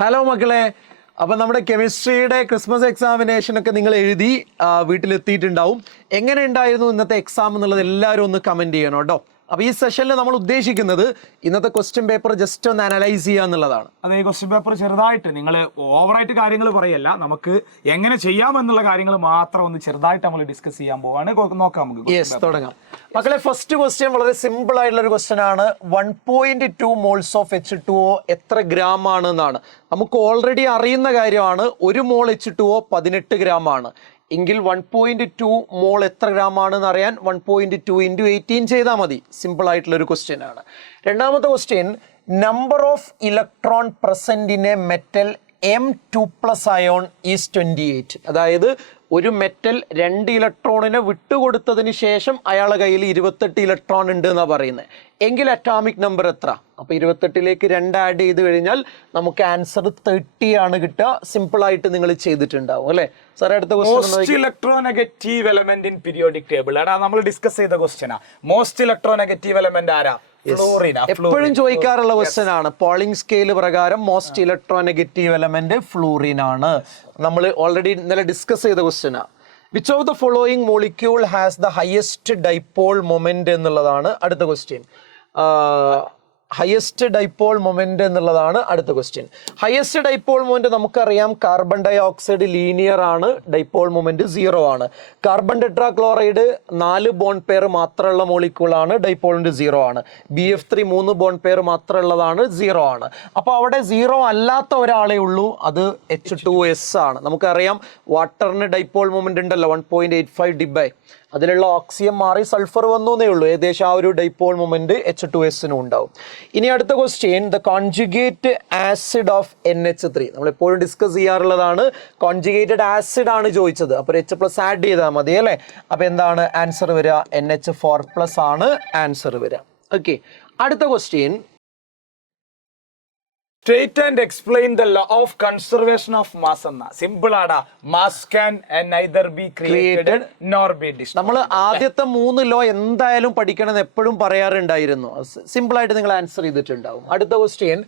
Hello മക്കളെ, അപ്പം നമ്മുടെ കെമിസ്ട്രിയുടെ ക്രിസ്മസ് എക്സാമിനേഷനൊക്കെ നിങ്ങൾ എഴുതി വീട്ടിലെത്തിയിട്ടുണ്ടാവും. എങ്ങനെ ഉണ്ടായിരുന്നു ഇന്നത്തെ എക്സാം എന്നുള്ളത് എല്ലാവരും ഒന്ന് കമൻറ്റ് ചെയ്യണം കേട്ടോ. അപ്പോൾ ഈ സെഷനിൽ നമ്മൾ ഉദ്ദേശിക്കുന്നത് ഇന്നത്തെ ക്വസ്റ്റ്യൻ പേപ്പർ ജസ്റ്റ് ഒന്ന് അനലൈസ് ചെയ്യുക എന്നുള്ളതാണ്. അതെ, ക്വസ്റ്റ്യൻ പേപ്പർ ചെറുതായിട്ട് നിങ്ങൾ ഓവറായിട്ട് കാര്യങ്ങൾ പറയല്ല, നമുക്ക് എങ്ങനെ ചെയ്യാമെന്നുള്ള കാര്യങ്ങൾ മാത്രം ഒന്ന് ചെറുതായിട്ട് നമ്മൾ ഡിസ്കസ് ചെയ്യാൻ പോവാണ്. നോക്കാം നമുക്ക്. യെസ്, തുടങ്ങാം മക്കളെ. ഫസ്റ്റ് ക്വസ്റ്റ്യൻ വളരെ സിമ്പിൾ ആയിട്ടുള്ള ഒരു ക്വസ്റ്റ്യൻ ആണ്. 1.2 മോൾസ് ഓഫ് H2O എത്ര ഗ്രാം ആണ് എന്നാണ്. നമുക്ക് ഓൾറെഡി അറിയുന്ന കാര്യമാണ്. 1 മോൾ H2O 18 ഗ്രാം ആണ്. എങ്കിൽ 1.2 മോൾ എത്ര ഗ്രാം ആണെന്ന് അറിയാൻ 1.2 × 18 ചെയ്താൽ മതി. സിമ്പിൾ ആയിട്ടുള്ള ഒരു ക്വസ്റ്റ്യൻ ആണ്. രണ്ടാമത്തെ question, number of electron present in A metal M2+ ion is 28. അതായത് ഒരു മെറ്റൽ 2 ഇലക്ട്രോണിനെ വിട്ടുകൊടുത്തതിന് ശേഷം അയാളുടെ കയ്യിൽ 28 ഇലക്ട്രോൺ ഉണ്ട് എന്നാണ് പറയുന്നത്. എങ്കിൽ അറ്റോമിക് നമ്പർ എത്ര? അപ്പോൾ 28ലേക്ക് 2 ആഡ് ചെയ്ത് കഴിഞ്ഞാൽ നമുക്ക് ആൻസർ 30 ആണ് കിട്ടുക. സിമ്പിൾ ആയിട്ട് നിങ്ങൾ ചെയ്തിട്ടുണ്ടാവും അല്ലേ സാർ? അടുത്ത most electronegative element in periodic table. എടാ, നമ്മൾ ഡിസ്കസ് ചെയ്ത ക്വസ്റ്റ്യനാ. മോസ്റ്റ് ഇലക്ട്രോനെഗറ്റീവ് എലമെന്റ് ആരാ? എപ്പോഴും ചോദിക്കാറുള്ള ക്വസ്റ്റ്യൻ ആണ്. പോളിംഗ് സ്കെയിൽ പ്രകാരം മോസ്റ്റ് ഇലക്ട്രോനെഗറ്റീവ് എലമെന്റ് ഫ്ലൂറിൻ ആണ്. നമ്മൾ ഓൾറെഡി ഇന്നലെ ഡിസ്കസ് ചെയ്ത ക്വസ്റ്റ്യൻ ആണ്. Which of the following molecule has the highest dipole moment എന്നുള്ളതാണ് അടുത്ത ക്വസ്റ്റ്യൻ. ഹയസ്റ്റ് ഡൈപോൾ മൊമെന്റ് എന്നുള്ളതാണ് അടുത്ത ക്വസ്റ്റ്യൻ. ഹയസ്റ്റ് ഡൈപോൾ മൊമെന്റ് നമുക്കറിയാം, കാർബൺ ഡൈ ഓക്സൈഡ് ലീനിയർ ആണ്, ഡൈപോൾ മൊമെന്റ് 0 ആണ്. കാർബൺ ടെട്രാക്ലോറൈഡ് 4 ബോണ്ട് പെയർ മാത്രമുള്ള മോളിക്യൂൾ ആണ്, ഡൈപോൾ മൊമെന്റ് 0 ആണ്. BF3 3 ബോണ്ട് പെയർ മാത്രമുള്ളതാണ്, 0 ആണ്. അപ്പോൾ അവിടെ 0 അല്ലാത്ത ഒരാളെ ഉള്ളൂ, അത് H2S ആണ്. നമുക്കറിയാം വാട്ടറിന് ഡൈപോൾ മൊമെന്റ് ഉണ്ടല്ലോ 1.85 ഡിബൈ. അതിലുള്ള ഓക്സിജൻ മാറി സൾഫർ വന്നു എന്നേ ഉള്ളൂ. ഏകദേശം ആ ഒരു ഡൈപോൾ മൊമെന്റ് H2S ഉണ്ടാവും. ഇനി അടുത്ത question, the conjugate acid of NH3. നമ്മൾ എപ്പോഴും ഡിസ്കസ് ചെയ്യാറുള്ളതാണ്. കോൺജുഗേറ്റഡ് ആസിഡ് ആണ് ചോദിച്ചത്. അപ്പോൾ H+ ആഡ് ചെയ്താൽ മതി അല്ലേ? അപ്പോൾ എന്താണ് ആൻസർ വരിക? NH4+ ആണ് ആൻസർ വരിക. ഓക്കെ, അടുത്ത question, state and explain the law of conservation of mass എന്ന. സിമ്പിൾ ആടാ. Mass can neither be created nor B destroyed. നമ്മൾ ആദ്യത്തെ 3 ലോ എന്തായാലും പഠിക്കണമെന്ന് എപ്പോഴും പറയാറുണ്ടായിരുന്നു. സിമ്പിൾ ആയിട്ട് നിങ്ങൾ ആൻസർ ചെയ്തിട്ടുണ്ടാവും. അടുത്ത question,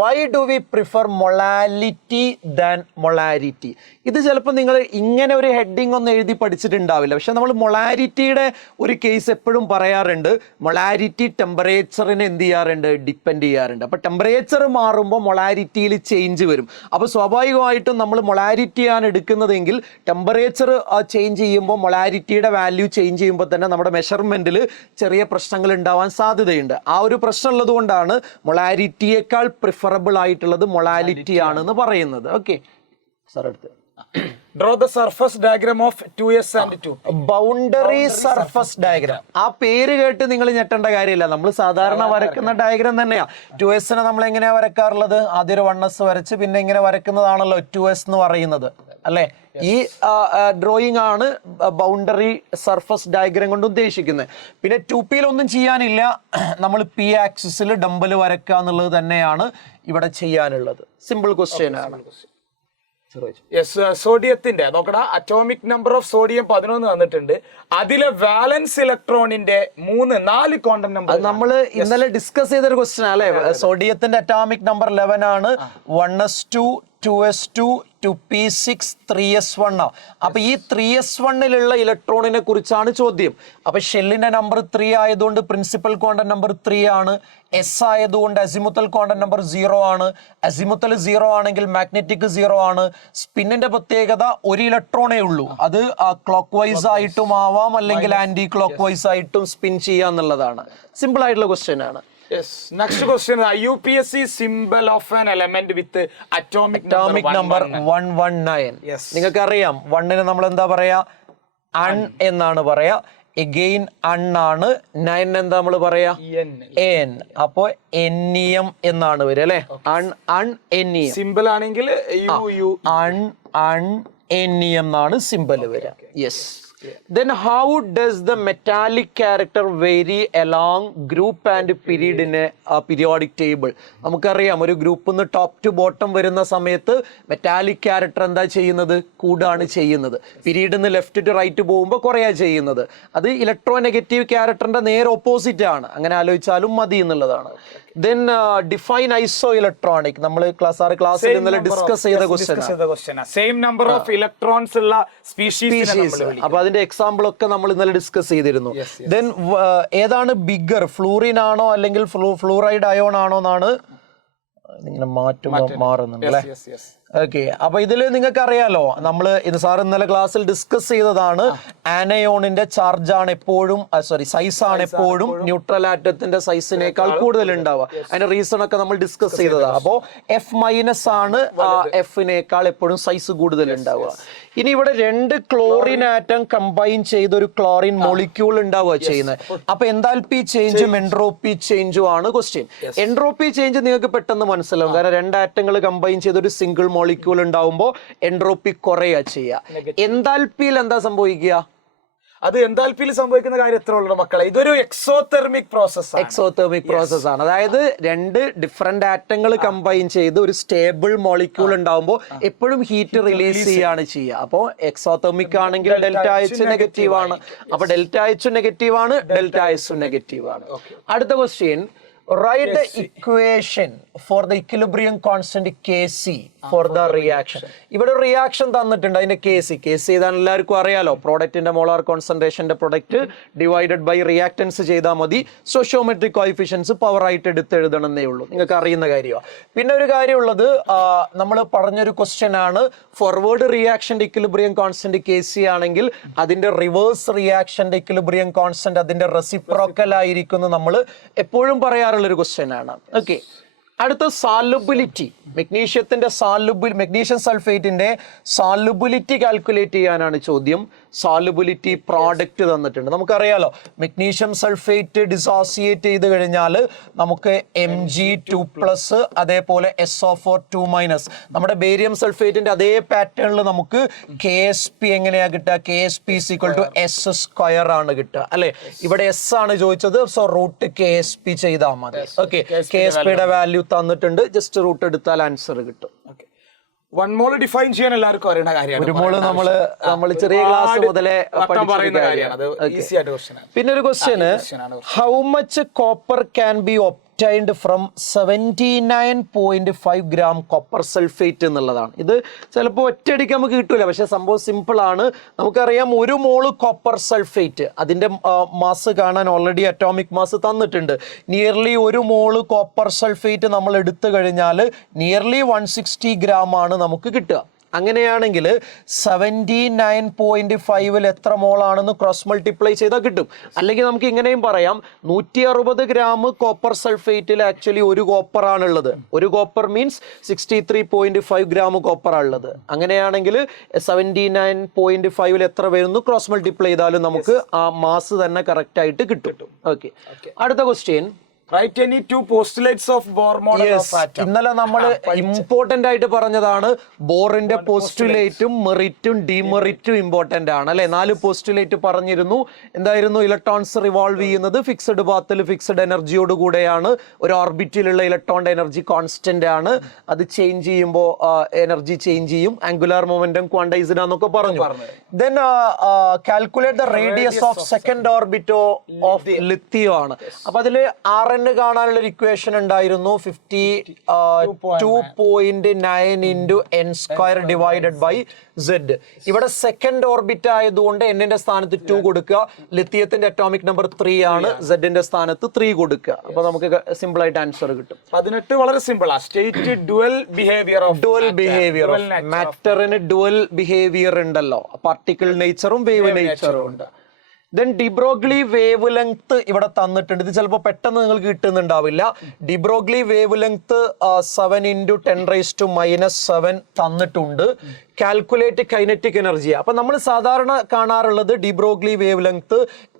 why do we prefer molality than molarity? ഇത് ചിലപ്പോൾ നിങ്ങൾ ഇങ്ങനെ ഒരു ഹെഡിങ് ഒന്നും എഴുതി പഠിച്ചിട്ടുണ്ടാവില്ല. പക്ഷെ നമ്മൾ മൊളാരിറ്റിയുടെ ഒരു കേസ് എപ്പോഴും പറയാറുണ്ട്. മൊളാരിറ്റി ടെമ്പറേച്ചറിനെ എന്ത് ചെയ്യാറുണ്ട്? ഡിപ്പെൻഡ് ചെയ്യാറുണ്ട്. അപ്പോൾ ടെമ്പറേച്ചർ മാറുമ്പോൾ മൊളാരിറ്റിയിൽ ചേഞ്ച് വരും. അപ്പോൾ സ്വാഭാവികമായിട്ടും നമ്മൾ മൊളാരിറ്റിയാണ് എടുക്കുന്നതെങ്കിൽ ടെമ്പറേച്ചർ ചേഞ്ച് ചെയ്യുമ്പോൾ മൊളാരിറ്റിയുടെ വാല്യൂ ചേഞ്ച് ചെയ്യുമ്പോൾ തന്നെ നമ്മുടെ മെഷർമെൻറ്റിൽ ചെറിയ പ്രശ്നങ്ങൾ ഉണ്ടാവാൻ സാധ്യതയുണ്ട്. ആ ഒരു പ്രശ്നം ഉള്ളത് കൊണ്ടാണ് മൊളാരിറ്റിയേക്കാൾ പ്രിഫറബിൾ ആയിട്ടുള്ളത് മൊളാലിറ്റി ആണെന്ന് പറയുന്നത്. ഓക്കെ സാർ, അടുത്ത് Draw the surface diagram of 2s and 2. Boundary surface diagram. ആ പേര് കേട്ട് നിങ്ങൾ ഞെട്ടേണ്ട കാര്യമില്ല. നമ്മൾ സാധാരണ വരക്കുന്ന ഡയഗ്രാം തന്നെയാ. 2s നമ്മൾ എങ്ങനെയാ വരക്കാറുള്ളത്? ആദ്യം ഒരു 1s വരച്ച് പിന്നെ ഇങ്ങനെ വരക്കുന്നതാണല്ലോ 2s എന്ന് പറയുന്നത് അല്ലേ? ഈ ഡ്രോയിങ് ആണ് ബൗണ്ടറി സർഫസ് ഡയഗ്രാം കൊണ്ട് ഉദ്ദേശിക്കുന്നത്. പിന്നെ 2P ഒന്നും ചെയ്യാനില്ല. നമ്മൾ P ആക്സിസിൽ ഡംബൽ വരക്കുക എന്നുള്ളത് തന്നെയാണ് ഇവിടെ ചെയ്യാനുള്ളത്. സിമ്പിൾ ക്വസ്റ്റ്യൻ ആണ്. സോഡിയത്തിന്റെ നോക്കടാ, അറ്റോമിക് നമ്പർ ഓഫ് സോഡിയം 11 തന്നിട്ടുണ്ട്. അതിലെ വാലൻസ് ഇലക്ട്രോണിന്റെ 4 ക്വാണ്ടം നമ്പർ നമ്മൾ ഇന്നലെ ഡിസ്കസ് ചെയ്തൊരു ക്വസ്റ്റ്യൻ അല്ലേ? സോഡിയത്തിന്റെ അറ്റോമിക് നമ്പർ 11 ആണ്. 1s2 2s2 2p6 3s1. അപ്പൊ ഈ 3s1ലുള്ള ഇലക്ട്രോണിനെ കുറിച്ചാണ് ചോദ്യം. അപ്പൊ ഷെല്ലിന്റെ നമ്പർ 3 ആയതുകൊണ്ട് പ്രിൻസിപ്പൽ ക്വാണ്ടം നമ്പർ 3 ആണ്. S ആയതുകൊണ്ട് അസിമുത്തൽ ക്വാണ്ടം നമ്പർ 0 ആണ്. അസിമുത്തൽ 0 ആണെങ്കിൽ മാഗ്നറ്റിക് 0 ആണ്. സ്പിന്നിന്റെ പ്രത്യേകത ഒരു ഇലക്ട്രോണേ ഉള്ളൂ. അത് ക്ലോക്ക് വൈസ് ആയിട്ടും ആവാം, അല്ലെങ്കിൽ ആന്റി ക്ലോക്ക് വൈസ് ആയിട്ടും സ്പിൻ ചെയ്യാന്നുള്ളതാണ്. സിമ്പിൾ ആയിട്ടുള്ള ക്വസ്റ്റ്യൻ ആണ്. Next question, IUPAC symbol of an element with atomic number 119. നിങ്ങൾക്ക് അറിയാം 1ന് നമ്മൾ എന്താ പറയാ? അൺ എന്നാണ് പറയാ. എഗെയിൻ അൺ ആണ്. 9 എന്താ നമ്മൾ പറയാ? എൻ. അപ്പോ എന്നിയം എന്നാണ് വരിക അല്ലെ? അൺ എന്നിയം സിമ്പിൾ ആണെങ്കിൽ അൺ എന്നിയം എന്നാണ് സിമ്പിൾ വരിക. Yes. Then how does the metallic character vary along group and period in a periodic table? നമുക്കറിയാം ഒരു ഗ്രൂപ്പിൽ നിന്ന് ടോപ്പ് ടു ബോട്ടം വരുന്ന സമയത്ത് മെറ്റാലിക് ക്യാരക്ടർ എന്താ ചെയ്യുന്നത്? കൂടാണ് ചെയ്യുന്നത്. പീരീഡിൽ നിന്ന് ലെഫ്റ്റ് ടു റൈറ്റ് പോകുമ്പോൾ കുറയാ ചെയ്യുന്നത്. അത് ഇലക്ട്രോ നെഗറ്റീവ് ക്യാരക്ടറിന്റെ നേരെ ഓപ്പോസിറ്റ് ആണ്. അങ്ങനെ ആലോചിച്ചാലും മതി എന്നുള്ളതാണ്. ദെൻ ഡിഫൈൻ ഐസോ ഇലക്ട്രോണിക് നമ്മൾ ക്ലാസ്സിൽ ഇന്നലെ ഡിസ്കസ് ചെയ്ത question. Same number of electrons ഉള്ള സ്പീഷീസ്. അപ്പൊ അതിന്റെ എക്സാമ്പിൾ ഒക്കെ നമ്മൾ ഇന്നലെ ഡിസ്കസ് ചെയ്തിരുന്നു. ദെൻ ഏതാണ് ബിഗർ, ഫ്ലൂറിൻ ആണോ അല്ലെങ്കിൽ ഫ്ലൂറൈഡ് അയോൺ ആണോ എന്നാണ് ഇങ്ങനെ മാറുന്നുണ്ട് അല്ലെ. ഓക്കെ, അപ്പൊ ഇതില് നിങ്ങൾക്ക് അറിയാലോ, നമ്മൾ സാർ ഇന്നലെ ക്ലാസ്സിൽ ഡിസ്കസ് ചെയ്തതാണ്, ആനയോണിന്റെ ചാർജ് ആണ് എപ്പോഴും സൈസ് ആണ് എപ്പോഴും ന്യൂട്രൽ ആറ്റത്തിന്റെ സൈസിനേക്കാൾ കൂടുതൽ ഉണ്ടാവുക. അതിന്റെ റീസൺ ഒക്കെ നമ്മൾ ഡിസ്കസ് ചെയ്തതാണ്. അപ്പോ എഫ് മൈനസ് ആണ് എഫിനേക്കാൾ എപ്പോഴും സൈസ് കൂടുതൽ ഉണ്ടാവുക. ഇനി ഇവിടെ 2 ക്ലോറിൻ ആറ്റം കമ്പൈൻ ചെയ്ത് ഒരു ക്ലോറിൻ മോളിക്യൂൾ ഉണ്ടാവുക ചെയ്യുന്നത്. അപ്പൊ എൻതാൽപി ചേഞ്ചും എൻട്രോപ്പി ചേഞ്ചും ആണ് ക്വസ്റ്റ്യൻ. എൻട്രോപ്പി ചേഞ്ച് നിങ്ങൾക്ക് പെട്ടെന്ന് മനസ്സിലാവും, കാരണം 2 ആറ്റങ്ങൾ കമ്പൈൻ ചെയ്ത് ഒരു സിംഗിൾ മോളിക്യൂൾ ഉണ്ടാവുമ്പോൾ എൻട്രോപ്പി കുറയുക ചെയ്യുക. എൻതാൽപിയിൽ എന്താ സംഭവിക്കുക? അത് എൻതാൽപിയിൽ സംഭവിക്കുന്ന കാര്യം എത്ര ഉള്ളൂ മക്കളെ? ഇതൊരു എക്സോതെർമിക് പ്രോസസ് ആണ്. അതായത് 2 ഡിഫറെന്റ് ആറ്റങ്ങൾ കമ്പൈൻ ചെയ്ത് ഒരു സ്റ്റേബിൾ മോളിക്യൂൾ ഉണ്ടാവുമ്പോൾ എപ്പോഴും ഹീറ്റ് റിലീസ് ചെയ്യാണ് ചെയ്യുക. അപ്പോൾ എക്സോതെർമിക് ആണെങ്കിൽ ഡെൽറ്റ എച്ച് നെഗറ്റീവ് ആണ്. അപ്പൊ ഡെൽറ്റ എച്ച് നെഗറ്റീവ് ആണ്, ഡെൽറ്റ എസ് നെഗറ്റീവ് ആണ്. അടുത്ത question, write the equation for the equilibrium constant Kc for the reaction. ഇവിടെ റിയാക്ഷൻ തന്നിട്ടുണ്ട്, അതിന്റെ Kc ചെയ്താൽ എല്ലാവർക്കും അറിയാലോ, പ്രോഡക്റ്റിന്റെ മോളാർ കോൺസെൻട്രേഷന്റെ പ്രൊഡക്റ്റ് ഡിവൈഡഡ് ബൈ റിയാക്ടൻസ് ചെയ്താൽ മതി. സോഷ്യോമെട്രിക് കോഎഫിഷ്യൻസ് പവർ ആയിട്ട് എടുത്ത് എഴുതണമെന്നേ ഉള്ളൂ, നിങ്ങൾക്ക് അറിയുന്ന കാര്യമാണ്. പിന്നെ ഒരു കാര്യമുള്ളത്, നമ്മൾ പറഞ്ഞൊരു ക്വസ്റ്റ്യൻ ആണ്, ഫോർവേഡ് റിയാക്ഷന്റെ ഇക്വിലിബ്രിയം കോൺസ്റ്റന്റ് Kc ആണെങ്കിൽ അതിന്റെ റിവേഴ്സ് റിയാക്ഷന്റെ ഇക്വിലിബ്രിയം കോൺസ്റ്റന്റ് അതിന്റെ റെസിപ്രോക്കൽ ആയിരിക്കും നമ്മൾ എപ്പോഴും പറയാറുള്ളൊരു ക്വസ്റ്റ്യൻ ആണ്. ഓക്കെ, അടുത്ത സാലുബിലിറ്റി, മെഗ്നീഷ്യം സൾഫേറ്റിന്റെ സാലുബിലിറ്റി കാൽക്കുലേറ്റ് ചെയ്യാനാണ് ചോദ്യം. സാലുബിലിറ്റി പ്രോഡക്റ്റ് തന്നിട്ടുണ്ട്. നമുക്കറിയാലോ, മെഗ്നീഷ്യം സൾഫേറ്റ് ഡിസോസിയേറ്റ് ചെയ്ത് കഴിഞ്ഞാൽ നമുക്ക് Mg2+, അതേപോലെ SO4 2-. നമ്മുടെ ബേരിയം സൾഫേറ്റിന്റെ അതേ പാറ്റേണിൽ നമുക്ക് KSP എങ്ങനെയാ കിട്ടുക? KSP S² ആണ് കിട്ടുക അല്ലെ. ഇവിടെ S ആണ് ചോദിച്ചത്, സോ റൂട്ട് KSP ചെയ്താൽ മതി. ഓക്കെ, KSPയുടെ വാല്യൂ തന്നിട്ടുണ്ട്, ജസ്റ്റ് റൂട്ട് എടുത്താൽ ആൻസർ കിട്ടും. വൺ മോൾ ഡിഫൈൻ ചെയ്യാൻ എല്ലാവർക്കും അറിയുന്ന കാര്യമാണ്. ഒരു മോള് നമ്മള് ചെറിയ ക്ലാസ് മുതലേ പറയുന്ന കാര്യമാണ്. ഈസി ആയിട്ട് ക്വസ്റ്റ്യൻ. പിന്നെ ഒരു question, how much copper can be obtained from 79.5 gram copper sulphate എന്നുള്ളതാണ്. ഇത് ചിലപ്പോൾ ഒറ്റയടിക്ക് നമുക്ക് കിട്ടൂല, പക്ഷെ സംഭവം സിമ്പിൾ ആണ്. നമുക്കറിയാം, 1 മോള് കോപ്പർ സൾഫേറ്റ്, അതിന്റെ മാസ് കാണാൻ ഓൾറെഡി അറ്റോമിക് മാസ് തന്നിട്ടുണ്ട്. നിയർലി 1 മോള് കോപ്പർ സൾഫേറ്റ് നമ്മൾ എടുത്തു കഴിഞ്ഞാൽ നിയർലി 160 gram ആണ് നമുക്ക് കിട്ടുക. അങ്ങനെയാണെങ്കിൽ 79.5 എത്ര മോളാണെന്ന് ക്രോസ് മൾട്ടിപ്ലൈ ചെയ്താൽ കിട്ടും. അല്ലെങ്കിൽ നമുക്ക് ഇങ്ങനെയും പറയാം, 160 gram കോപ്പർ സൾഫേറ്റിൽ ആക്ച്വലി 1 കോപ്പർ ആണുള്ളത്. 1 കോപ്പർ മീൻസ് 63.5 gram കോപ്പർ ആണുള്ളത്. അങ്ങനെയാണെങ്കിൽ 79.5 എത്ര വരുന്നു ക്രോസ് മൾട്ടിപ്ലൈ ചെയ്താലും നമുക്ക് ആ മാസ് തന്നെ കറക്റ്റ് ആയിട്ട് കിട്ടും. ഓക്കെ, അടുത്ത question, Write any 2 postulates of Bohr model of atom. ഇന്നലെ നമ്മൾ ഇമ്പോർട്ടന്റ് ആയിട്ട് പറഞ്ഞതാണ്, ബോറിന്റെ പോസ്റ്റുലേറ്റും മെറിറ്റും ഡിമെറിറ്റും ഇമ്പോർട്ടന്റ് ആണ് അല്ലെ. 4 പോസ്റ്റുലേറ്റ് പറഞ്ഞിരുന്നു. എന്തായിരുന്നു? ഇലക്ട്രോൺസ് റിവോൾവ് ചെയ്യുന്നത് ഫിക്സഡ് പാത്തിൽ ഫിക്സഡ് എനർജിയോട് കൂടെയാണ്. ഒരു ഓർബിറ്റിലുള്ള ഇലക്ട്രോണിന്റെ എനർജി കോൺസ്റ്റന്റ് ആണ്. അത് ചേഞ്ച് ചെയ്യുമ്പോൾ എനർജി ചേഞ്ച് ചെയ്യും. ആംഗുലാർ മൊമെന്റം ക്വാണ്ടൈസ്ഡ് ആണെന്നൊക്കെ പറഞ്ഞു. Then calculate the radius of second orbito of lithium ആണ്. അപ്പൊ അതില് RN കാണാനുള്ള ഒരു ഇക്വേഷൻ ഉണ്ടായിരുന്നു, 52.9 into n² divided by Z. ഇവിടെ സെക്കൻഡ് ഓർബിറ്റ് ആയതുകൊണ്ട് n-ന്റെ സ്ഥാനത്ത് 2 കൊടുക്കുക. ലിത്തിയത്തിന്റെ അറ്റോമിക് നമ്പർ 3 ആണ്, Z-ന്റെ സ്ഥാനത്ത് 3 കൊടുക്കുക. അപ്പൊ നമുക്ക് സിമ്പിൾ ആയിട്ട് ആൻസർ കിട്ടും. 18 വളരെ സിമ്പിൾ ആ. സ്റ്റേറ്റ് ഡുവൽ ബിഹേവിയർ ഓഫ് മാറ്ററിന് ഡുവൽ ബിഹേവിയർ ഉണ്ടല്ലോ, പാർട്ടിക്കിൾ നേച്ചറും വേവ് നേച്ചറും ഉണ്ട്. ദെൻ ഡിബ്രോഗ്ലി വേവ് ലെങ്ത് ഇവിടെ തന്നിട്ടുണ്ട്. ഇത് ചിലപ്പോൾ പെട്ടെന്ന് നിങ്ങൾക്ക് കിട്ടുന്നുണ്ടാവില്ല. ഡിബ്രോഗ്ലി വേവ് ലെങ്ത് 7 × 10⁻⁻7 തന്നിട്ടുണ്ട്. Calculate kinetic energy. അപ്പൊ നമ്മൾ സാധാരണ കാണാറുള്ളത് ഡിബ്രോഗ്ലി വേവ് ലെങ്ത്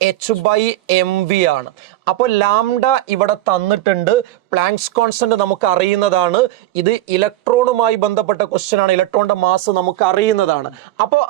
h/mv ആണ്. അപ്പോൾ ലാംഡ ഇവിടെ തന്നിട്ടുണ്ട്. പ്ലാങ്ക്സ് കോൺസ്റ്റന്റ് നമുക്ക് അറിയുന്നതാണ്. ഇത് ഇലക്ട്രോണുമായി ബന്ധപ്പെട്ട ക്വസ്റ്റ്യൻ ആണ്. ഇലക്ട്രോണിന്റെ മാസ് നമുക്ക് അറിയുന്നതാണ്. അപ്പോൾ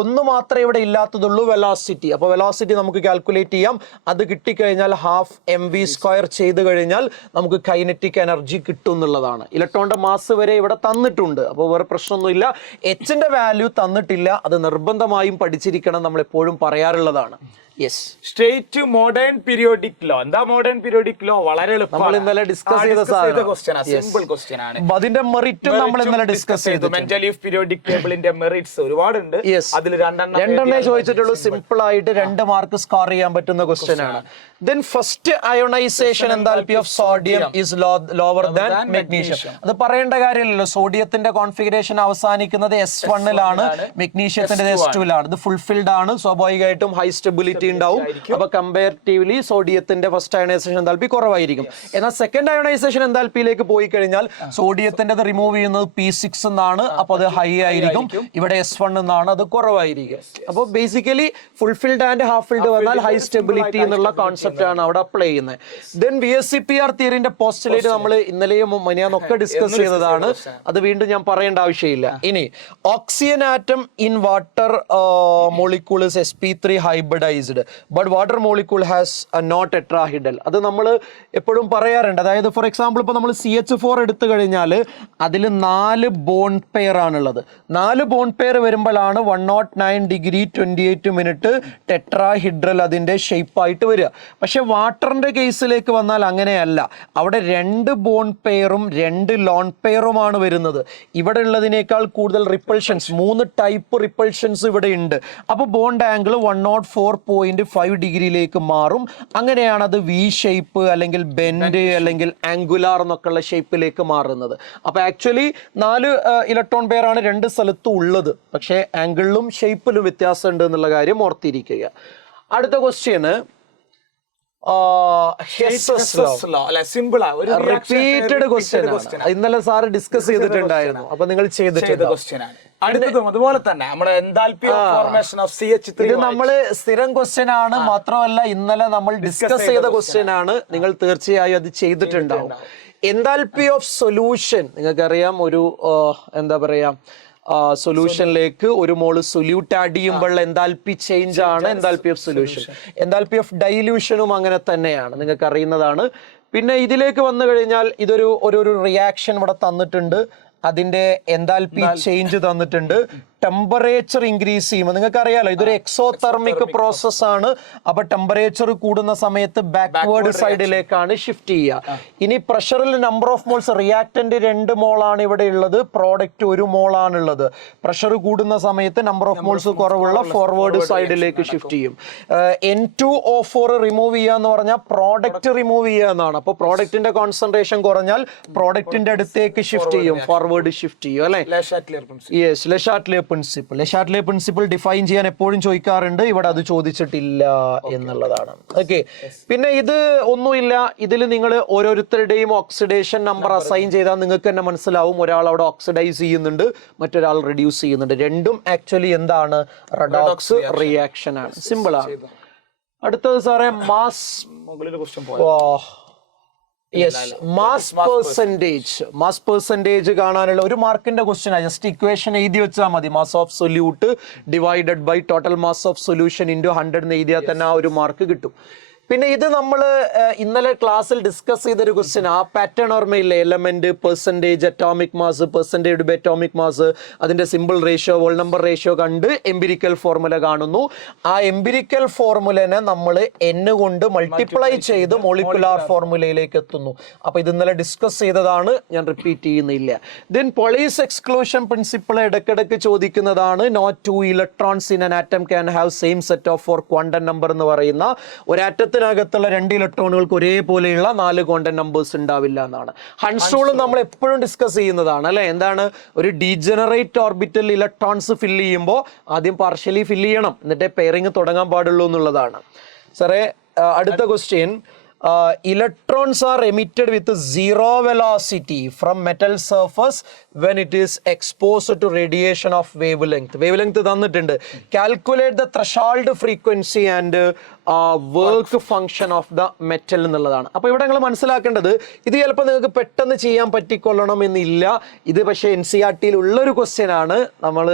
ഒന്ന് മാത്രമേ ഇവിടെ ഇല്ലാത്തതുള്ളൂ, വെലോസിറ്റി. അപ്പോൾ വെലോസിറ്റി നമുക്ക് കാൽക്കുലേറ്റ് ചെയ്യാം. അത് കിട്ടിക്കഴിഞ്ഞാൽ 12mv² ചെയ്ത് കഴിഞ്ഞാൽ നമുക്ക് കൈനറ്റിക് എനർജി കിട്ടും എന്നുള്ളതാണ്. ഇലക്ട്രോണിന്റെ മാസ് വരെ ഇവിടെ തന്നിട്ടുണ്ട്. അപ്പോൾ വേറെ പ്രശ്നമൊന്നുമില്ല. എച്ചിന്റെ വാല്യൂ തന്നിട്ടില്ല, അത് നിർബന്ധമായും പഠിച്ചിരിക്കണം, നമ്മൾ എപ്പോഴും പറയാറുള്ളതാണ്. Yes, straight modern periodic law. എന്താ മോഡേൺ പീരിയോഡിക് ലോ? വളരെ നമ്മൾ ഇന്നലെ ഡിസ്കസ് ചെയ്ത ക്വസ്റ്റ്യൻ, സിമ്പിൾ ക്വസ്റ്റ്യൻ ആണ്. അതിന്റെ മെറിറ്റും നമ്മൾ ഇന്നലെ ഡിസ്കസ് ചെയ്തു. മെന്റൽ ലീഫ് പീരിയോഡിക് ടേബിളിന്റെ മെറിറ്റ്സ് ഒരുപാടുണ്ട്. അതിൽ രണ്ടെണ്ണേ ചോദിച്ചിട്ടുള്ളൂ. സിമ്പിൾ ആയിട്ട് 2 മാർക്ക് സ്കോർ ചെയ്യാൻ പറ്റുന്ന ക്വസ്റ്റ്യൻ ആണ്. Then first ionisation enthalpy of sodium is lower than magnesium. അത് പറയേണ്ട കാര്യമില്ലല്ലോ. സോഡിയത്തിന്റെ കോൺഫിഗറേഷൻ അവസാനിക്കുന്നത് S1-ലാണ്, മെഗ്നീഷ്യത്തിന്റെ S2-ലാണ്. ഇത് ഫുൾഫിൽഡ് ആണ്. സ്വാഭാവികമായിട്ടും ഹൈ സ്റ്റെബിലിറ്റി ഉണ്ടാവും. അപ്പൊ കമ്പാരിറ്റീവ്ലി സോഡിയത്തിന്റെ ഫസ്റ്റ് അയോണൈസേഷൻ എൻതാൽപ്പി കുറവായിരിക്കും. എന്നാൽ സെക്കൻഡ് അയോണൈസേഷൻ എൻതാൽപ്പിയിലേക്ക് പോയി കഴിഞ്ഞാൽ സോഡിയത്തിന്റെ റിമൂവ് ചെയ്യുന്നത് P6 എന്നാണ്. അപ്പൊ അത് ഹൈ ആയിരിക്കും. ഇവിടെ S1 എന്നാണ്, അത് കുറവായിരിക്കും. അപ്പൊ basically fulfilled and half filled വന്നാൽ ഹൈ സ്റ്റെബിലിറ്റി എന്നുള്ള കോൺസെപ്റ്റ് ആണ് അവിടെ അപ്ലൈ ചെയ്യുന്നത്. ദെൻ VSEPR തിയറിന്റെ പോസ്റ്റുലേറ്റ് നമ്മൾ ഇന്നലെയും മനിയാന്നൊക്കെ ഡിസ്കസ് ചെയ്തതാണ്. അത് വീണ്ടും ഞാൻ പറയേണ്ട ആവശ്യമില്ല. ഇനി oxygen atom in water molecule is sp3 hybridised but water molecule has not tetrahedral. അത് നമ്മൾ എപ്പോഴും പറയാറുണ്ട്. അതായത് ഫോർ എക്സാമ്പിൾ ഇപ്പോൾ നമ്മൾ CH4 എടുത്തു കഴിഞ്ഞാൽ അതിൽ 4 ബോണ്ട് പെയർ ആണുള്ളത്. 4 ബോണ്ട് പെയർ വരുമ്പോഴാണ് 109 ഡിഗ്രി 28 മിനിറ്റ് ടെട്രാഹിഡ്രൽ അതിന്റെ ഷേപ്പായിട്ട് വരിക. പക്ഷെ വാട്ടറിന്റെ കേസിലേക്ക് വന്നാൽ അങ്ങനെയല്ല. അവിടെ 2 ബോണ്ട് പെയറും 2 ലോൺ പെയറുമാണ് വരുന്നത്. ഇവിടെ ഉള്ളതിനേക്കാൾ കൂടുതൽ റിപ്പൾഷൻസ്, 3 ടൈപ്പ് റിപ്പൾഷൻസ് ഇവിടെ ഉണ്ട്. അപ്പോൾ ബോണ്ട് ആംഗിൾ 104.5 ഡിഗ്രിയിലേക്ക് മാറും. അങ്ങനെയാണ് അത് വി ഷേപ്പ് അല്ലെങ്കിൽ ബെൻഡ് അല്ലെങ്കിൽ ആംഗുലാർ എന്നൊക്കെയുള്ള ഷേപ്പിലേക്ക് മാറുന്നത്. അപ്പൊ ആക്ച്വലി 4 ഇലക്ട്രോൺ പെയർ ആണ് 2 സ്ഥലത്തും ഉള്ളത്. പക്ഷേ ആംഗിളിലും ഷേപ്പിലും വ്യത്യാസം ഉണ്ട് എന്നുള്ള കാര്യം ഓർത്തിരിക്കുക. അടുത്ത ക്വസ്റ്റ്യന് റിപ്പീറ്റഡ് ക്വസ്റ്റ്യൻ ആണ്. ഇന്നലെ സാറ് ഡിസ്കസ് ചെയ്തിട്ടുണ്ടായിരുന്നു. അപ്പൊ നിങ്ങൾ ചെയ്തിട്ടുണ്ട്. അതുപോലെ തന്നെ നമ്മുടെ എൻതാൽപ്പി ഫോർമേഷൻ ഓഫ് CH3 ഇത് നമ്മള് സ്ഥിരം ക്വസ്റ്റ്യൻ ആണ്. മാത്രമല്ല ഇന്നലെ നമ്മൾ ഡിസ്കസ് ചെയ്ത ക്വസ്റ്റ്യൻ ആണ്. നിങ്ങൾ തീർച്ചയായും അത് ചെയ്തിട്ടുണ്ടാവും. എൻതാൽപ്പി ഓഫ് സൊല്യൂഷൻ നിങ്ങൾക്കറിയാം. ഒരു എന്താ പറയാ, സൊല്യൂഷനിലേക്ക് 1 മോള് സൊല്യൂട്ട് ആഡ് ചെയ്യുമ്പോൾ എൻതാൽപ്പി ചേഞ്ച് ആണ് enthalpy of solution. Enthalpy of ഡൈല്യൂഷനും അങ്ങനെ തന്നെയാണ്, നിങ്ങൾക്ക് അറിയുന്നതാണ്. പിന്നെ ഇതിലേക്ക് വന്നു കഴിഞ്ഞാൽ ഇതൊരു റിയാക്ഷൻ ഇവിടെ തന്നിട്ടുണ്ട്. അതിന്റെ എൻതാൽപ്പി ചേഞ്ച് തന്നിട്ടുണ്ട്. ടെമ്പറേച്ചർ ഇൻക്രീസ് ചെയ്യുമ്പോൾ നിങ്ങൾക്ക് അറിയാലോ ഇതൊരു എക്സോതെർമിക് പ്രോസസ് ആണ്. അപ്പൊ ടെമ്പറേച്ചർ കൂടുന്ന സമയത്ത് ബാക്ക്വേർഡ് സൈഡിലേക്കാണ് ഷിഫ്റ്റ് ചെയ്യുക. ഇനി പ്രഷറിൽ നമ്പർ ഓഫ് മോൾസ്, റിയാക്ടന്റ് 2 മോളാണ് ഇവിടെ ഉള്ളത്, പ്രോഡക്റ്റ് 1 മോളാണ് ഉള്ളത്. പ്രഷർ കൂടുന്ന സമയത്ത് നമ്പർ ഓഫ് മോൾസ് കുറവുള്ള ഫോർവേഡ് സൈഡിലേക്ക് ഷിഫ്റ്റ് ചെയ്യും. N2O4 റിമൂവ് ചെയ്യുക എന്ന് പറഞ്ഞാൽ പ്രോഡക്റ്റ് റിമൂവ് ചെയ്യുക എന്നാണ്. അപ്പൊ പ്രോഡക്റ്റിന്റെ കോൺസെൻട്രേഷൻ കുറഞ്ഞാൽ പ്രോഡക്റ്റിന്റെ അടുത്തേക്ക് ഷിഫ്റ്റ് ചെയ്യും, ഫോർവേഡ് ഷിഫ്റ്റ് ചെയ്യും അല്ലെ. Yes, Le Chatelet principle. Le Chatelet principle define ചെയ്യാൻ എപ്പോഴും ചോദിക്കാറുണ്ട്. ഇവിടെ അത് ചോദിച്ചിട്ടില്ല എന്നുള്ളതാണ്. ഓക്കെ, പിന്നെ ഇത് ഒന്നുമില്ല. ഇതിൽ നിങ്ങൾ ഓരോരുത്തരുടെയും ഓക്സിഡേഷൻ നമ്പർ അസൈൻ ചെയ്താൽ നിങ്ങൾക്ക് തന്നെ മനസ്സിലാവും. ഒരാൾ അവിടെ ഓക്സിഡൈസ് ചെയ്യുന്നുണ്ട്, മറ്റൊരാൾ റെഡ്യൂസ് ചെയ്യുന്നുണ്ട്. രണ്ടും ആക്ച്വലി എന്താണ്, റെഡോക്സ് റിയാക്ഷൻ ആണ്. സിമ്പിൾ ആണ്. അടുത്തത് സാറേ മാസ്. മാസ് പെർസെന്റേജ് കാണാനുള്ള ഒരു മാർക്കിന്റെ ക്വസ്റ്റ്യൻ ആണ്. ജസ്റ്റ് ഇക്വേഷൻ എഴുതി വെച്ചാൽ മതി. Mass of solute divided by total mass of solution into 100 എന്ന് എഴുതിയാൽ തന്നെ ആ ഒരു മാർക്ക് കിട്ടും. പിന്നെ ഇത് നമ്മൾ ഇന്നലെ ക്ലാസ്സിൽ ഡിസ്കസ് ചെയ്തൊരു ക്വസ്റ്റ്യൻ. ആ പാറ്റേൺ ഓർമ്മയില്ലേ? Element, percentage, atomic mass, percentage by atomic mass, അതിന്റെ simple ratio, whole number ratio കണ്ട് എംപിരിക്കൽ ഫോർമുല കാണുന്നു. ആ എംപിരിക്കൽ ഫോർമുലനെ നമ്മൾ n കൊണ്ട് മൾട്ടിപ്ലൈ ചെയ്ത് മോളിക്കുലാർ ഫോർമുലയിലേക്ക് എത്തുന്നു. അപ്പൊ ഇത് ഇന്നലെ ഡിസ്കസ് ചെയ്തതാണ്, ഞാൻ റിപ്പീറ്റ് ചെയ്യുന്നില്ല. ദെൻ പോളീസ് എക്സ്ക്ലൂഷൻ പ്രിൻസിപ്പിൾ ഇടയ്ക്കിടയ്ക്ക് ചോദിക്കുന്നതാണ്. Not 2 electrons in an atom can have same set of 4 quantum number എന്ന് പറയുന്ന ഒരാറ്റത്തിനകത്തുള്ള 2 ഇലക്ട്രോണുകൾക്ക് ഒരേപോലെയുള്ള 4 ക്വാണ്ടം നമ്പേഴ്സ് ഉണ്ടാവില്ല എന്നാണ്. ഹൺസ് റൂൾ നമ്മൾ എപ്പോഴും ഡിസ്കസ് ചെയ്യുന്നതാണ് അല്ലെ. എന്താണ്, ഒരു ഡീജനറേറ്റ് ഓർബിറ്റൽ ഇലക്ട്രോൺസ് ഫില്ല് ചെയ്യുമ്പോൾ ആദ്യം പാർഷ്യലി ഫില്ല് ചെയ്യണം, എന്നിട്ടേ പെയറിങ് തുടങ്ങാൻ പാടുള്ളൂ എന്നുള്ളതാണ്. സാറേ അടുത്ത question. Electrons are emitted with 0 velocity from metal surface when it is exposed to radiation of wavelength. Wavelength തന്നിട്ടുണ്ട്. Calculate the threshold frequency and work function of the metal എന്നുള്ളതാണ്. അപ്പോൾ ഇവിടെ നിങ്ങൾ മനസ്സിലാക്കേണ്ടത്, ഇത് ചിലപ്പോൾ നിങ്ങൾക്ക് പെട്ടെന്ന് ചെയ്യാൻ പറ്റിക്കൊള്ളണം എന്നില്ല. ഇത് പക്ഷേ NCERT ഉള്ളൊരു ക്വസ്റ്റ്യൻ ആണ്. നമ്മൾ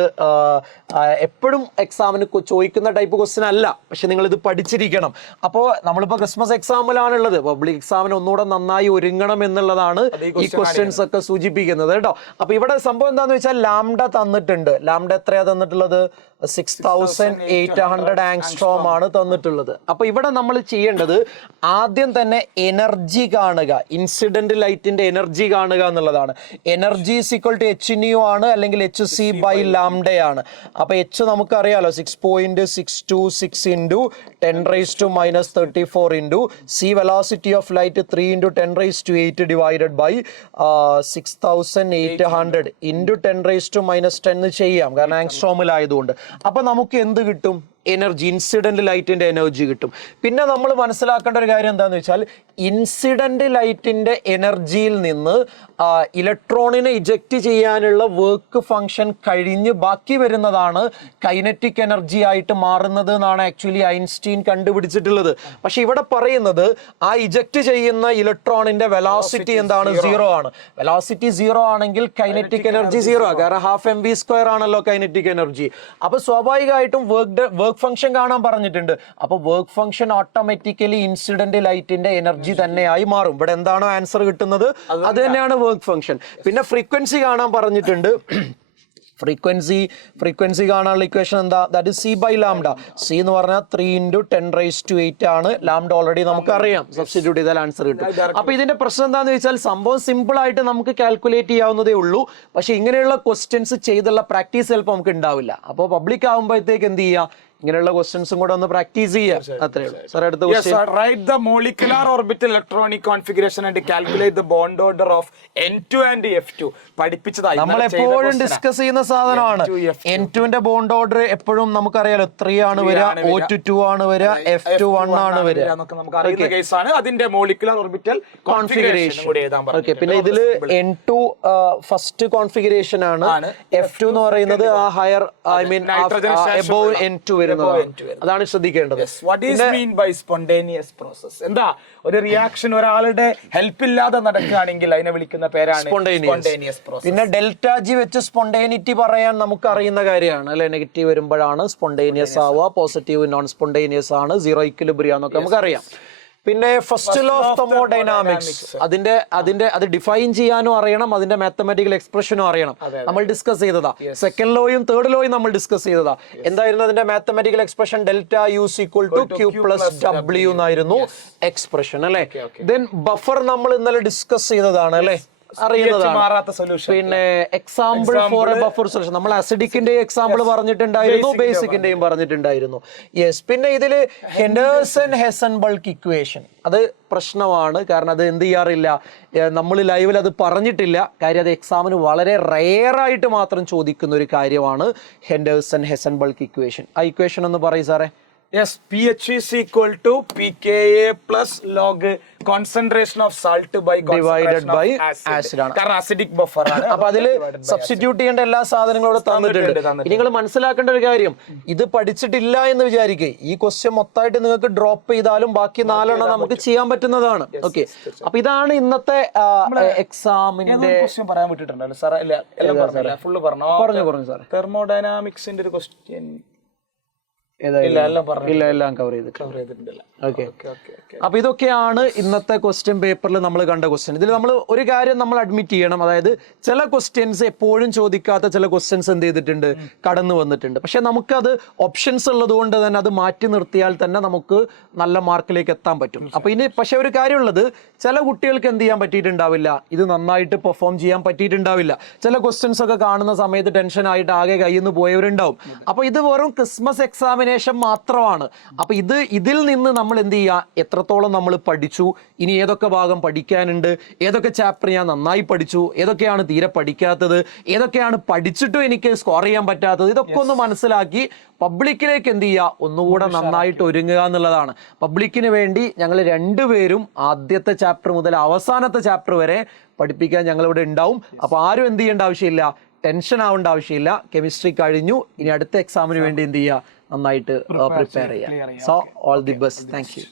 എപ്പോഴും എക്സാമിന് ചോദിക്കുന്ന ടൈപ്പ് ക്വസ്റ്റ്യൻ അല്ല, പക്ഷെ നിങ്ങൾ ഇത് പഠിച്ചിരിക്കണം. അപ്പോൾ നമ്മളിപ്പോൾ ക്രിസ്മസ് എക്സാമിലാണ് ഉള്ളത്. പബ്ലിക് എക്സാമിന് ഒന്നുകൂടെ നന്നായി ഒരുങ്ങണം എന്നുള്ളതാണ് ഈ ക്വസ്റ്റ്യൻസ് ഒക്കെ സൂചിപ്പിക്കുന്നത് കേട്ടോ. അപ്പൊ ഇവിടെ സംഭവം എന്താന്ന് വെച്ചാൽ ലാംഡ തന്നിട്ടുണ്ട്. ലാംഡ എത്രയാ തന്നിട്ടുള്ളത്? 6800 ആങ്സ്ട്രോം ആണ് തന്നിട്ടുള്ളത്. അപ്പൊ ഇവിടെ നമ്മൾ ചെയ്യേണ്ടത് ആദ്യം തന്നെ എനർജി കാണുക, ഇൻസിഡന്റ് ലൈറ്റിന്റെ എനർജി കാണുക എന്നുള്ളതാണ്. Energy is equal to h nu ആണ്, അല്ലെങ്കിൽ എച്ച് സി ബൈ ലാംഡ ആണ്. അപ്പൊ എച്ച് നമുക്കറിയാലോ 6.626 into 10⁻⁻34 into c velocity of light 3 into 10⁻8 divided by 6800 into 10⁻10 ചെയ്യാം, കാരണം ആങ്സ്ട്രോമിലായതുകൊണ്ട്. അപ്പൊ നമുക്ക് എന്ത് കിട്ടും? എനർജി, ഇൻസിഡന്റ് ലൈറ്റിന്റെ എനർജി കിട്ടും. പിന്നെ നമ്മൾ മനസ്സിലാക്കേണ്ട ഒരു കാര്യം എന്താണെന്ന് വെച്ചാൽ, ഇൻസിഡന്റ് ലൈറ്റിന്റെ എനർജിയിൽ നിന്ന് ഇലക്ട്രോണിനെ ഇജക്റ്റ് ചെയ്യാനുള്ള വർക്ക് ഫംഗ്ഷൻ കഴിഞ്ഞ് ബാക്കി വരുന്നതാണ് കൈനറ്റിക് എനർജി ആയിട്ട് മാറുന്നത് എന്നാണ് ആക്ച്വലി ഐൻസ്റ്റീൻ കണ്ടുപിടിച്ചിട്ടുള്ളത്. പക്ഷെ ഇവിടെ പറയുന്നത് ആ ഇജക്റ്റ് ചെയ്യുന്ന ഇലക്ട്രോണിന്റെ വെലോസിറ്റി എന്താണ്? 0 ആണ്. വെലോസിറ്റി 0 ആണെങ്കിൽ കൈനറ്റിക് എനർജി 0 ആണ്, കാരണം ½ ആണല്ലോ കൈനറ്റിക് എനർജി. അപ്പൊ സ്വാഭാവികമായിട്ടും വർക്ക് ഫംഗ്ഷൻ കാണാൻ പറഞ്ഞിട്ടുണ്ട്. അപ്പൊ വർക്ക് ഫംഗ്ഷൻ ഓട്ടോമാറ്റിക്കലി ഇൻസിഡന്റ് ലൈറ്റിന്റെ എനർജി തന്നെയായി മാറും. ഇവിടെ എന്താണോ ആൻസർ കിട്ടുന്നത് അത് തന്നെയാണ് വർക്ക് ഫംഗ്ഷൻ. പിന്നെ ഫ്രീക്വൻസി കാണാൻ പറഞ്ഞിട്ടുണ്ട്. ഫ്രീക്വൻസി കാണാനുള്ള ഇക്വേഷൻ എന്താ? That is c by lambda. C എന്ന് പറഞ്ഞാൽ 3 ഇൻറ്റു 10⁻8 ആണ്. ലാംഡ ഓൾറെഡി നമുക്കറിയാം, സബ്സ്റ്റിറ്റ്യൂട്ട് ചെയ്താൽ ആൻസർ കിട്ടും. അപ്പൊ ഇതിന്റെ പ്രശ്നം എന്താണെന്ന് വെച്ചാൽ, സംഭവം സിമ്പിൾ ആയിട്ട് നമുക്ക് കാൽക്കുലേറ്റ് ചെയ്യാവുന്നതേ ഉള്ളൂ. പക്ഷെ ഇങ്ങനെയുള്ള ക്വസ്റ്റ്യൻസ് ചെയ്തുള്ള പ്രാക്ടീസ് ചിലപ്പോൾ നമുക്ക് ഉണ്ടാവില്ല. അപ്പോൾ പബ്ലിക് ആകുമ്പോഴത്തേക്ക് എന്ത് ചെയ്യുക, ഇങ്ങനെയുള്ള ക്വസ്റ്റ്യൻസും കൂടെ ഒന്ന് പ്രാക്ടീസ് ചെയ്യാം. അത്രേ ഉള്ളൂ സാർ. അടുത്ത question, write the molecular orbital electronic configuration and calculate the bond order of N2 and F2. പഠിപ്പിച്ചതായി നമ്മൾ എപ്പോഴും ഡിസ്കസ് ചെയ്യുന്ന സാധനമാണ്. N2 ന്റെ ബോണ്ട് ഓർഡർ എപ്പോഴും നമുക്കറിയാലോ 3 ആണ് വരിക, O2 2 ആണ് വരിക, F2 1 ആണ് വരിക. നമുക്ക് അറിയുന്ന കേസാണ്. അതിന്റെ മോളിക്കുലർ ഓർബിറ്റൽ കോൺഫിഗറേഷൻ കൂടി എഴുതാൻ പറഞ്ഞു. ഓക്കെ. പിന്നെ ഇതില് N2 ഫസ്റ്റ് കോൺഫിഗറേഷൻ ആണ്. F2 എന്ന് പറയുന്നത് ആ higher, I mean above N2 വരുന്നത്. അതാണ് ശ്രദ്ധിക്കേണ്ടത്. What is mean by spontaneous process? എന്താ ഒരു റിയാക്ഷൻ ഒരാളുടെ ഹെൽപ്പ് ഇല്ലാതെ നടക്കുകയാണെങ്കിൽ അതിനെ വിളിക്കുന്ന പേരാണ് സ്പോണ്ടേനിയസ് പ്രോസസ്. പിന്നെ ഡെൽറ്റ ജി വെച്ച് സ്പോണ്ടേനിറ്റി പറയാൻ നമുക്ക് അറിയുന്ന കാര്യമാണ് അല്ലെ. നെഗറ്റീവ് വരുമ്പോഴാണ് സ്പോണ്ടേനിയസ് ആവുക, പോസിറ്റീവ് നോൺ സ്പോണ്ടേനിയസ് ആണ്, സീറോ ഇക്വിലിബ്രിയം എന്നൊക്കെ നമുക്കറിയാം. പിന്നെ ഫസ്റ്റ് ലോ ഓഫ് തെർമോഡൈനാമിക്സ്, അത് ഡിഫൈൻ ചെയ്യാനും അറിയണം, അതിന്റെ മാത്തമാറ്റിക്കൽ എക്സ്പ്രഷനും അറിയണം. നമ്മൾ ഡിസ്കസ് ചെയ്തതാ. സെക്കൻഡ് ലോയും തേർഡ് ലോയും നമ്മൾ ഡിസ്കസ് ചെയ്തതാ. എന്തായിരുന്നു അതിന്റെ mathematical expression? Delta U equal to Q plus W എന്നായിരുന്നു എക്സ്പ്രഷൻ അല്ലെ. ദെൻ ബഫർ നമ്മൾ ഇന്നലെ ഡിസ്കസ് ചെയ്തതാണ് അല്ലെ, അറിയുന്നതാണ്. പിന്നെ example for a buffer solution നമ്മൾ അസിഡിക്കിന്റെ എക്സാമ്പിൾ പറഞ്ഞിട്ടുണ്ടായിരുന്നു, ബേസിക്കിന്റെയും പറഞ്ഞിട്ടുണ്ടായിരുന്നു. യെസ്. പിന്നെ ഇതില് ഹെൻഡേഴ്സൺ ഹെസൻബൾക്ക് ഇക്വേഷൻ, അത് പ്രശ്നമാണ്. കാരണം അത് എന്ത് ചെയ്യാറില്ല, നമ്മൾ ലൈവിൽ അത് പറഞ്ഞിട്ടില്ല. കാര്യം അത് എക്സാമിന് വളരെ റെയറായിട്ട് മാത്രം ചോദിക്കുന്ന ഒരു കാര്യമാണ് ഹെൻഡേഴ്സൺ ഹെസൻബൾക്ക് ഇക്വേഷൻ. ആ ഇക്വേഷൻ ഒന്ന് പറയൂ സാറേ. Yes, pH is equal to pKa plus log concentration of salt by divided by acid ആണ്. കാരണം acidic buffer ആണ്. അപ്പൊ അതില് സബ്സ്റ്റിറ്റ്യൂട്ട് ചെയ്യേണ്ട എല്ലാ സാധനങ്ങളും തന്നിട്ടുണ്ട്. നിങ്ങൾ മനസ്സിലാക്കേണ്ട ഒരു കാര്യം, ഇത് പഠിച്ചിട്ടില്ല എന്ന് വിചാരിക്കുക, ഈ ക്വസ്റ്റ്യൻ മൊത്തമായിട്ട് നിങ്ങൾക്ക് ഡ്രോപ്പ് ചെയ്താലും ബാക്കി 4 എണ്ണം നമുക്ക് ചെയ്യാൻ പറ്റുന്നതാണ്. ഓക്കെ. അപ്പൊ ഇതാണ് ഇന്നത്തെ എക്സാമിന്റെ ക്വസ്റ്റ്യൻ പറയാൻ വിട്ടിട്ടുണ്ടല്ലോ സാർ. എല്ലാം പറഞ്ഞില്ല, ഫുള്ള് പറഞ്ഞു സാർ. തെർമോഡൈനാമിക്സിന്റെ ഒരു ക്വസ്റ്റ്യൻ എല്ലാം കവർ ചെയ്തിട്ടുണ്ട്. ഓക്കെ. അപ്പൊ ഇതൊക്കെയാണ് ഇന്നത്തെ ക്വസ്റ്റ്യൻ പേപ്പറിൽ നമ്മൾ കണ്ട ക്വസ്റ്റ്യൻ. ഇതിൽ നമ്മൾ ഒരു കാര്യം നമ്മൾ അഡ്മിറ്റ് ചെയ്യണം, അതായത് ചില ക്വസ്റ്റ്യൻസ് എപ്പോഴും ചോദിക്കാത്ത ചില ക്വസ്റ്റ്യൻസ് എന്ത് ചെയ്തിട്ടുണ്ട്, കടന്നു വന്നിട്ടുണ്ട്. പക്ഷെ നമുക്കത് ഓപ്ഷൻസ് ഉള്ളത് കൊണ്ട് തന്നെ അത് മാറ്റി നിർത്തിയാൽ തന്നെ നമുക്ക് നല്ല മാർക്കിലേക്ക് എത്താൻ പറ്റും. അപ്പൊ ഇനി പക്ഷെ ഒരു കാര്യമുള്ളത്, ചില കുട്ടികൾക്ക് എന്ത് ചെയ്യാൻ പറ്റിയിട്ടുണ്ടാവില്ല, ഇത് നന്നായിട്ട് പെർഫോം ചെയ്യാൻ പറ്റിയിട്ടുണ്ടാവില്ല. ചില ക്വസ്റ്റ്യൻസ് ഒക്കെ കാണുന്ന സമയത്ത് ടെൻഷൻ ആയിട്ട് ആകെ കയ്യിൽ നിന്ന് പോയവരുണ്ടാവും. അപ്പൊ ഇത് വെറും ക്രിസ്മസ് എക്സാമിനേഷൻ മാത്രമാണ്. അപ്പൊ ഇതിൽ നിന്ന് നമ്മൾ എന്ത് ചെയ്യുക, എത്രത്തോളം നമ്മൾ പഠിച്ചു, ഇനി ഏതൊക്കെ ഭാഗം പഠിക്കാനുണ്ട്, ഏതൊക്കെ ചാപ്റ്റർ ഞാൻ നന്നായി പഠിച്ചു, ഏതൊക്കെയാണ് തീരെ പഠിക്കാത്തത്, ഏതൊക്കെയാണ് പഠിച്ചിട്ടും എനിക്ക് സ്കോർ ചെയ്യാൻ പറ്റാത്തത്, ഇതൊക്കെ ഒന്ന് മനസ്സിലാക്കി പബ്ലിക്കിലേക്ക് എന്ത് ചെയ്യുക, ഒന്നുകൂടെ നന്നായിട്ട് ഒരുങ്ങുക എന്നുള്ളതാണ്. പബ്ലിക്കിന് വേണ്ടി ഞങ്ങൾ രണ്ടുപേരും ആദ്യത്തെ ചാപ്റ്റർ മുതൽ അവസാനത്തെ ചാപ്റ്റർ വരെ പഠിപ്പിക്കാൻ ഞങ്ങളിവിടെ ഉണ്ടാവും. അപ്പൊ ആരും എന്ത് ചെയ്യേണ്ട ആവശ്യമില്ല, ടെൻഷൻ ആവേണ്ട ആവശ്യമില്ല. കെമിസ്ട്രി കഴിഞ്ഞു, ഇനി അടുത്ത എക്സാമിന് വേണ്ടി എന്ത് ചെയ്യുക, നന്നായിട്ട് പ്രിപ്പയർ ചെയ്യുക. So all the best. Thank you.